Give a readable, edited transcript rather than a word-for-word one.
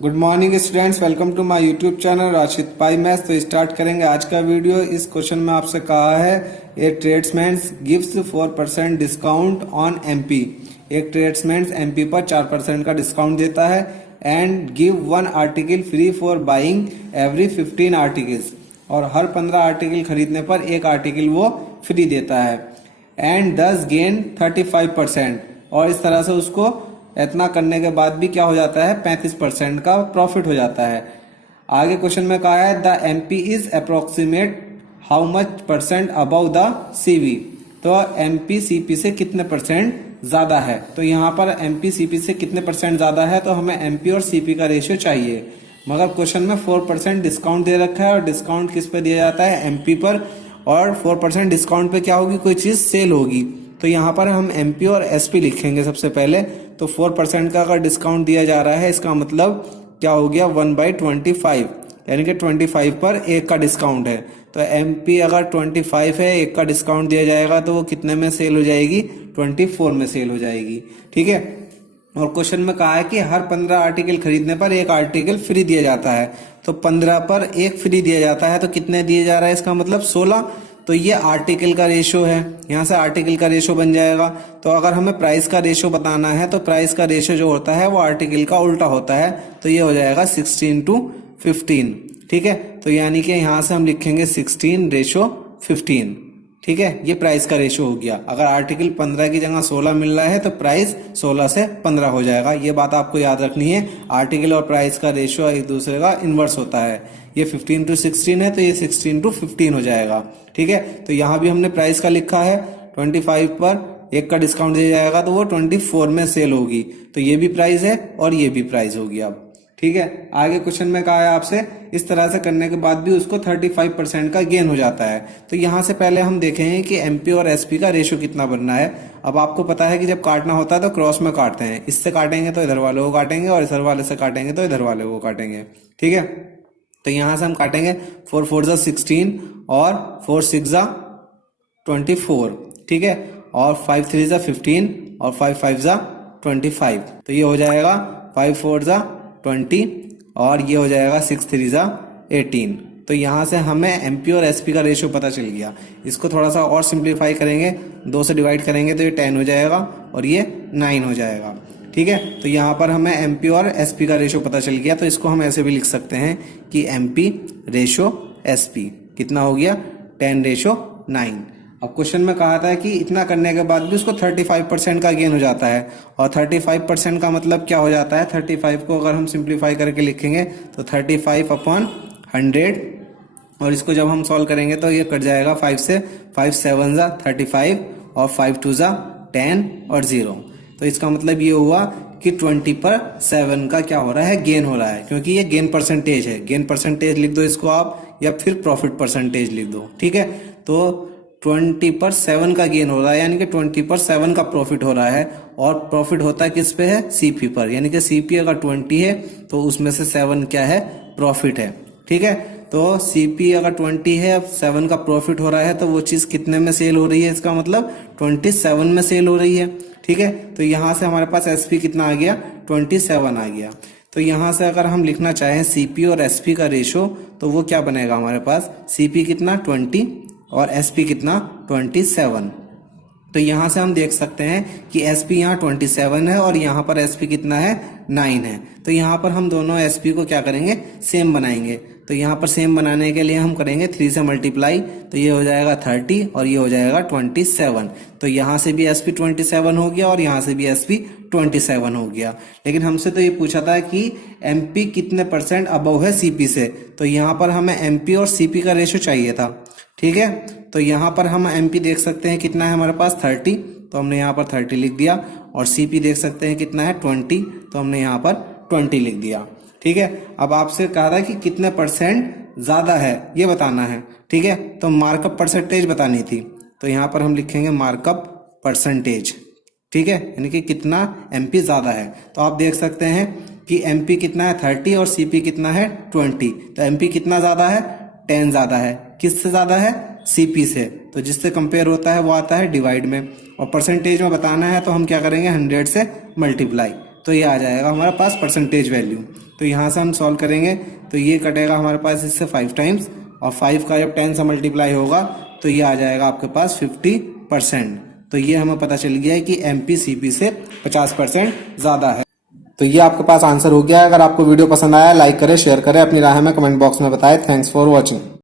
Good morning students, welcome to my YouTube channel Rashid pi maths. तो start करेंगे आज का वीडियो। इस क्वेश्चन में आपसे कहा है a tradesman gives 4% discount on MP. एक ट्रेड्समैन एमपी पर 4% का डिस्काउंट देता है and give one article free for buying every 15 articles, और हर 15 आर्टिकल खरीदने पर एक आर्टिकल वो फ्री देता है एंड दस गेन 35%। और इस तरह से उसको इतना करने के बाद भी क्या हो जाता है, 35% का प्रॉफिट हो जाता है। आगे क्वेश्चन में कहा है the MP is approximate how much percent above the CV. तो एमपी सीपी से कितने परसेंट ज्यादा है। तो यहाँ पर एमपी सीपी से कितने परसेंट ज्यादा है, तो हमें एमपी और सीपी का रेशियो चाहिए। मगर क्वेश्चन में 4% डिस्काउंट दे रखा है और डिस्काउंट किस पे दिया जाता है, एमपी पर। और 4% डिस्काउंट पे क्या होगी, कोई चीज सेल होगी। तो यहाँ पर हम एमपी और एसपी लिखेंगे सबसे पहले। तो 4% का अगर डिस्काउंट दिया जा रहा है, इसका मतलब क्या हो गया, 1/25, यानी कि 25 पर एक का डिस्काउंट है। तो एमपी अगर 25 है, एक का डिस्काउंट दिया जाएगा तो वो कितने में सेल हो जाएगी, 24 में सेल हो जाएगी। ठीक है। और क्वेश्चन में कहा है कि हर 15 आर्टिकल खरीदने पर एक आर्टिकल फ्री दिया जाता है। तो 15 पर एक फ्री दिया जाता है, तो कितने दिए जा रहा है, इसका मतलब 16। तो ये आर्टिकल का रेशो है, यहाँ से आर्टिकल का रेशो बन जाएगा। तो अगर हमें प्राइस का रेशो बताना है तो प्राइस का रेशो जो होता है वो आर्टिकल का उल्टा होता है। तो ये हो जाएगा 16:15। ठीक है। तो यानी कि यहाँ से हम लिखेंगे 16:15। ठीक है, ये प्राइस का रेशो हो गया। अगर आर्टिकल 15 की जगह 16 मिल रहा है तो प्राइस 16 से 15 हो जाएगा। ये बात आपको याद रखनी है। आर्टिकल और प्राइस का रेशो एक दूसरे का इन्वर्स होता है। ये 15:16 है तो ये 16:15 हो जाएगा। ठीक है। तो यहाँ भी हमने प्राइस का लिखा है, 25 पर एक का डिस्काउंट दिया जाएगा तो वो 24 में सेल होगी। तो ये भी प्राइस है और ये भी प्राइस होगी अब। ठीक है। आगे क्वेश्चन में कहा है आपसे, इस तरह से करने के बाद भी उसको 35% का गेन हो जाता है। तो यहाँ से पहले हम देखेंगे कि एमपी और एसपी का रेशो कितना बनना है। अब आपको पता है कि जब काटना होता है तो क्रॉस में काटते हैं। इससे काटेंगे तो इधर वाले को काटेंगे और इधर वाले से काटेंगे तो इधर वाले को काटेंगे। ठीक है। तो यहाँ से हम काटेंगे 4 4 16 और 4 6 24। ठीक है। और 5 3 15 और 5 5 25। तो ये हो जाएगा 5 4 20 और ये हो जाएगा 6 3 18। तो यहाँ से हमें एमपी और एसपी का रेशियो पता चल गया। इसको थोड़ा सा और सिंप्लीफाई करेंगे, 2 से डिवाइड करेंगे तो ये 10 हो जाएगा और ये 9 हो जाएगा। ठीक है। तो यहाँ पर हमें एमपी और एसपी का रेशियो पता चल गया। तो इसको हम ऐसे भी लिख सकते हैं कि एमपी रेशो एसपी कितना हो गया, 10:9। अब क्वेश्चन में कहा था कि इतना करने के बाद भी उसको 35% का गेन हो जाता है। और 35% का मतलब क्या हो जाता है, 35 को अगर हम सिंप्लीफाई करके लिखेंगे तो 35/100। और इसको जब हम सॉल्व करेंगे तो ये कट जाएगा 5 से, 5 7 35 और 5 2 10 और 0। तो इसका मतलब ये हुआ कि 20 पर 7 का क्या हो रहा है, गेन हो रहा है। क्योंकि ये गेन परसेंटेज है। गेन परसेंटेज लिख दो इसको आप, या फिर प्रॉफिट परसेंटेज लिख दो। ठीक है। तो 20 पर 7 का गेन हो रहा है, यानी कि 20 पर 7 का प्रॉफिट हो रहा है। और प्रॉफिट होता है किस पे है, सीपी पर। यानी कि सीपी अगर 20 है तो उसमें से 7 क्या है, प्रॉफिट है। ठीक है। तो सीपी अगर 20 है, अब 7 का प्रॉफिट हो रहा है, तो वो चीज कितने में सेल हो रही है, इसका मतलब 27 में सेल हो रही है। ठीक है। तो यहाँ से हमारे पास एसपी कितना आ गया, 27 आ गया। तो यहाँ से अगर हम लिखना चाहें सीपी और एसपी का रेशो, तो वो क्या बनेगा हमारे पास, सीपी कितना 20 और एसपी कितना 27। तो यहाँ से हम देख सकते हैं कि एसपी यहाँ 27 है और यहाँ पर एसपी कितना है, 9 है। तो यहाँ पर हम दोनों एसपी को क्या करेंगे, सेम बनाएंगे। तो यहाँ पर सेम बनाने के लिए हम करेंगे 3 से मल्टीप्लाई। तो ये हो जाएगा 30 और ये हो जाएगा 27। तो यहाँ से भी एसपी 27 हो गया और यहाँ से भी एसपी 27 हो गया। लेकिन हमसे तो ये पूछा था कि एमपी कितने परसेंट अबव है सीपी से। तो यहाँ पर हमें एमपी और सीपी का रेशो चाहिए था। ठीक है। तो यहाँ पर हम एमपी देख सकते हैं कितना है हमारे पास, 30। तो हमने यहाँ पर 30 लिख दिया। और सीपी देख सकते हैं कितना है, 20। तो हमने यहाँ पर 20 लिख दिया। ठीक है। अब आपसे कहा था कि कितने परसेंट ज्यादा है ये बताना है। ठीक है। तो मार्कअप परसेंटेज बतानी थी। तो यहाँ पर हम लिखेंगे मार्कअप परसेंटेज। ठीक है। यानी कि कितना एमपी ज्यादा है। तो आप देख सकते हैं कि एमपी कितना है, 30 और सीपी कितना है, 20। तो एमपी कितना ज्यादा है, 10 ज्यादा है। किससे ज्यादा है, सीपी से। तो जिससे कंपेयर होता है वो आता है डिवाइड में। और परसेंटेज में बताना है तो हम क्या करेंगे, 100 से मल्टीप्लाई। तो ये आ जाएगा हमारे पास परसेंटेज वैल्यू। तो यहाँ से हम सॉल्व करेंगे तो ये कटेगा हमारे पास इससे 5 टाइम्स, और 5 का जब 10 से मल्टीप्लाई होगा तो ये आ जाएगा आपके पास 50%। तो ये हमें पता चल गया है कि एमपी सीपी से 50% ज़्यादा है। तो ये आपके पास आंसर हो गया है। अगर आपको वीडियो पसंद आया लाइक करें, शेयर करें, अपनी राय में कमेंट बॉक्स में बताएं। Thanks for watching.